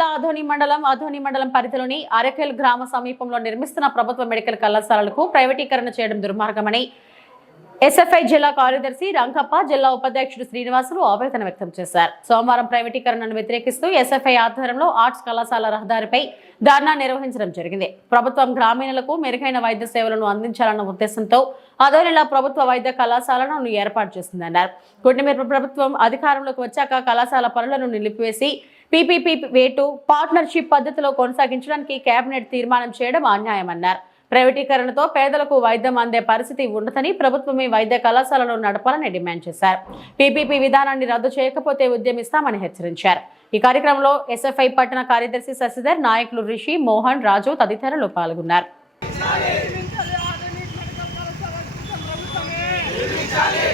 జిల్లా అధోని మండలం అధోని మండలం పరిధిలోని అరకెల్ గ్రామ సమీపంలో నిర్మిస్తున్న ప్రభుత్వ మెడికల్ కళాశాలలకు ప్రైవేటీకరణ చేయడం దుర్మార్గమని ఎస్ఎఫ్ఐ జిల్లా కార్యదర్శి రంగప్ప జిల్లా ఉపాధ్యక్షుడు శ్రీనివాసులు ఆవేదన వ్యక్తం చేశారు. సోమవారం ప్రైవేటీకరణను వ్యతిరేకిస్తూ ఎస్ఎఫ్ఐ ఆధ్వర్యంలో ఆర్ట్స్ కళాశాల రహదారిపై ధర్నా నిర్వహించడం జరిగింది. ప్రభుత్వం గ్రామీణులకు మెరుగైన వైద్య సేవలను అందించాలన్న ఉద్దేశంతో అదోనిలా ప్రభుత్వ వైద్య కళాశాలను ఏర్పాటు చేసిందన్నారు. కొట్టిమీర ప్రభుత్వం అధికారంలోకి వచ్చాక కళాశాల పనులను నిలిపివేసి పీపీపీ వేటు పార్ట్నర్షిప్ పద్ధతిలో కొనసాగించడానికి కేబినెట్ తీర్మానం చేయడం అన్యాయమన్నారు. ప్రైవేటీకరణతో పేదలకు వైద్యం అందే పరిస్థితి ఉండదని ప్రభుత్వమే వైద్య కళాశాలను నడపాలని డిమాండ్ చేశారు. పీపీపీ విధానాన్ని రద్దు చేయకపోతే ఉద్యమిస్తామని హెచ్చరించారు. ఈ కార్యక్రమంలో ఎస్ఎఫ్ఐ పట్టణ కార్యదర్శి శశిధర్ నాయకులు రిషి మోహన్ రాజు తదితరులు పాల్గొన్నారు నిర్మించాలి ఆధునిక మెడికల్ కళాశాల ప్రభుత్వమే నిర్మించాలి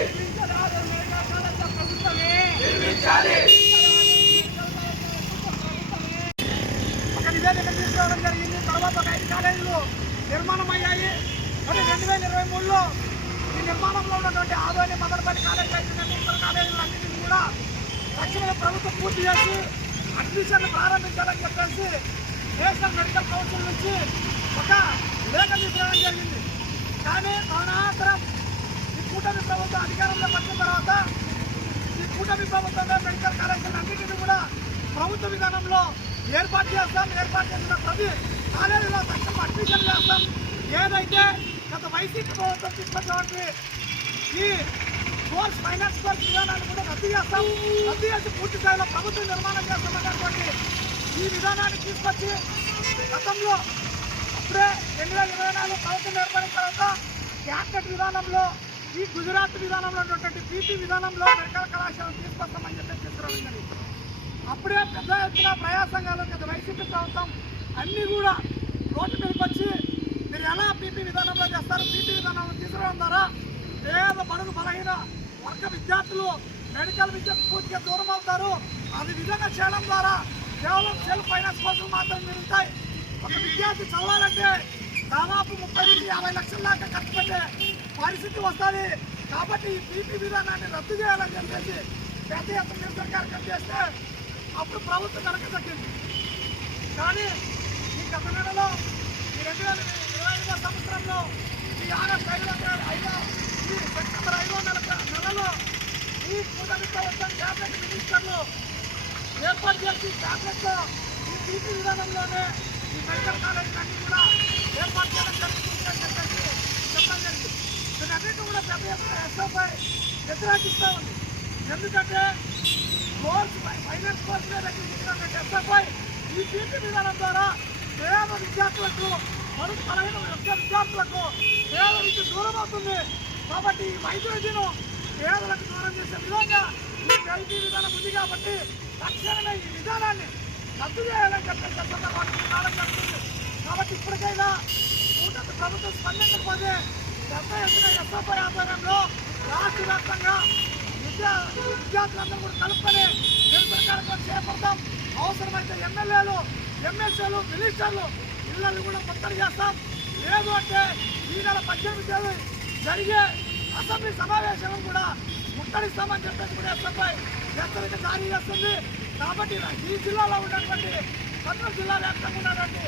ఆధునిక మెడికల్ కళాశాల ప్రభుత్వమే నిర్మించాలి ఒక నివేదిక తీసుకోవడం జరిగింది తర్వాత ఒక ఐదు కాలేజీలు నిర్మాణం అయ్యాయి మరి రెండు వేల ఇరవై మూడులో ఈ నిర్మాణంలో ఉన్నటువంటి ఆదోని మదనపల్లి కాలేజీ అయితే ఇతర కాలేజీలు కూడా తక్షణమే ప్రభుత్వం పూర్తి చేసి అడ్మిషన్లు ప్రారంభించాలని చెప్పేసి నేషనల్ మెడికల్ కౌన్సిల్ నుంచి ఒక లేఖ తీసుకురావడం జరిగింది. కానీ మనంతరం ఈ కూటమి ప్రభుత్వం అధికారంలో వచ్చిన తర్వాత ఈ కూటమి ప్రభుత్వమే మెడికల్ కాలేజీలన్నింటినీ కూడా ప్రభుత్వ విధానంలో ఏర్పాటు చేస్తాం ఏర్పాటు చేసిన ప్రతి కాలేజీలో తక్షణం అడ్మిషన్ చేస్తాం. ఏదైతే గత వైసీపీ ప్రభుత్వం తీసుకున్నటువంటి ఈ కోర్స్ ఫైనాన్స్ కోర్స్ విధానాన్ని కూడా రద్దు చేస్తాం. రద్దు చేసి పూర్తి స్థాయిలో ప్రభుత్వం నిర్మాణం చేస్తామన్నటువంటి ఈ విధానాన్ని తీసుకొచ్చి గతంలో అప్పుడే రెండు వేల ఇరవై నాలుగు ప్రభుత్వం ఏర్పడిన తర్వాత క్యాబినెట్ విధానంలో ఈ గుజరాత్ విధానంలో ఉన్నటువంటి పీపీ విధానంలో మెడికల్ కళాశాలను తీసుకొస్తామని చెప్పి తీసుకురావడం జరిగింది. అప్పుడే పెద్ద ఎత్తున ప్రయాసం సంఘాలు గత వైసీపీ ప్రభుత్వం అన్నీ కూడా రోడ్డు మీదకి వచ్చి మీరు ఎలా పీపీ విధానంలో చేస్తారు పీపీ విధానంలో తీసుకురావడం ద్వారా పేద బడుగు బలహీన వర్గ విద్యార్థులు మెడికల్ విద్యకు పూర్తిగా దూరం అవుతారు. అది విధంగా చేయడం ద్వారా కేవలం సెల్ఫ్ ఫైనాన్స్ కోసం మాత్రం జరుగుతాయి ఒక విద్యార్థి చదవాలంటే దాదాపు ముప్పై నుంచి యాభై లక్షల దాకా ఖర్చు పెట్టే పరిస్థితి వస్తుంది. కాబట్టి ఈ పీపీ విధానాన్ని రద్దు చేయాలని చెప్పేసి పెద్ద ఎత్తున నిరసన కార్యక్రమం చేస్తే అప్పుడు ప్రభుత్వం కనుక దక్కింది కానీ ఈ గత నెలలో ఈ రెండు వేల ఇరవై ఐదో సంవత్సరంలో ఈ ఆగస్టు ఐదు వందల ఐదో ఈ సెప్టెంబర్ ఐదో నెల నెలలో ఈ కూటమి ప్రభుత్వం క్యాబినెట్ మినిస్టర్లు ఏర్పాటు చేసి క్యాబినెట్లో ఈ టీసీ విధానంలోనే ఈ మెడికల్ కాలేజీలు అన్ని కూడా ఏర్పాటు చేయడం జరుగుతుంది అని చెప్పేసి చెప్పడం జరిగింది. దీనన్నిటి కూడా పెద్ద ఎత్తున ఎస్ఎఫ్ఐ వ్యతిరేకిస్తూ ఉంది. ఎందుకంటే కోర్సు ఫైనాన్స్ కోర్సు మీద తీసుకున్నటువంటి ఈ పీపీ విధానం ద్వారా పేద విద్యార్థులకు మరుగు బలహీన వర్గ విద్యార్థులకు పేద విద్య దూరం అవుతుంది కాబట్టి ఈ వైద్య విద్యను పేదలకు దూరం చేసే విధంగా ఈ పీపీ విధానం ఉంది కాబట్టి తక్షణమే ఈ విధానాన్ని రద్దు చేయాలని చెప్పే ఎస్ఎఫ్ఐ జరుగుతుంది కాబట్టి ఇప్పటికైనా కూటమి ప్రభుత్వం స్పందించకపోతే పెద్ద ఎత్తున ఎస్ఎఫ్ఐ ఆధ్వర్యంలో రాష్ట్ర వ్యాప్తంగా విద్యా విద్యార్థులందరూ కూడా కలుపుకొని నిరసన కార్యక్రమం చేపడతాం. అవసరమైతే ఎమ్మెల్యేలు ఎమ్మెల్సీలు మినిస్టర్లు ఇళ్ళని కూడా ముత్తడి చేస్తాం. లేదు అంటే ఈ నెల పద్దెనిమిది తేదీ జరిగే అసెంబ్లీ సమావేశాలను కూడా ముట్టడిస్తామని చెప్పేసి కూడా ఎస్ఎఫ్ఐ హెచ్చరిక జారీ చేస్తుంది. కాబట్టి ఈ జిల్లాలో ఉన్నటువంటి కర్నూలు జిల్లా వ్యాప్తంగా ఉన్నటువంటి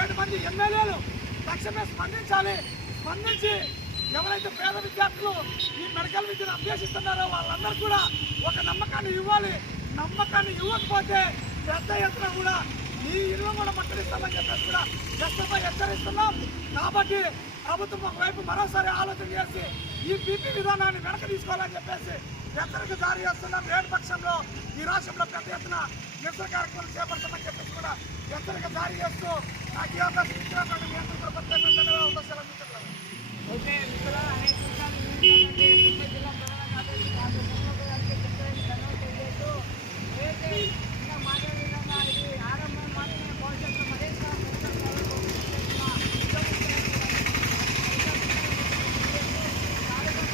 ఏడు మంది ఎమ్మెల్యేలు తక్షణమే స్పందించాలి. స్పందించి ఎవరైతే పేద విద్యార్థులు ఈ మెడికల్ విద్యను అభ్యసిస్తున్నారో వాళ్ళందరూ కూడా ఒక నమ్మకాన్ని ఇవ్వాలి. నమ్మకాన్ని ఇవ్వకపోతే పెద్ద ఎత్తున కూడా ఈ ఇల్లు కూడా మట్టడిస్తామని చెప్పేసి కూడా ఎస్ఎఫ్ఐ హెచ్చరిస్తున్నాం. కాబట్టి ప్రభుత్వం ఒకవైపు మరోసారి ఆలోచన చేసి ఈ పీపీ విధానాన్ని వెనక తీసుకోవాలని చెప్పేసి హెచ్చరిక దారి చేస్తున్నాం. లేని పక్షంలో ఈ రాష్ట్రంలో పెద్ద ఎత్తున నిరసన కార్యక్రమాలు చేపడతామని చెప్పేసి కూడా హెచ్చరిక జారీ చేస్తూ నాకు ఈ అవకాశం ఇచ్చినటువంటి నియంత్రణ ప్రత్యేకంగా ధన్యవాదాలు. అందించట్లేదు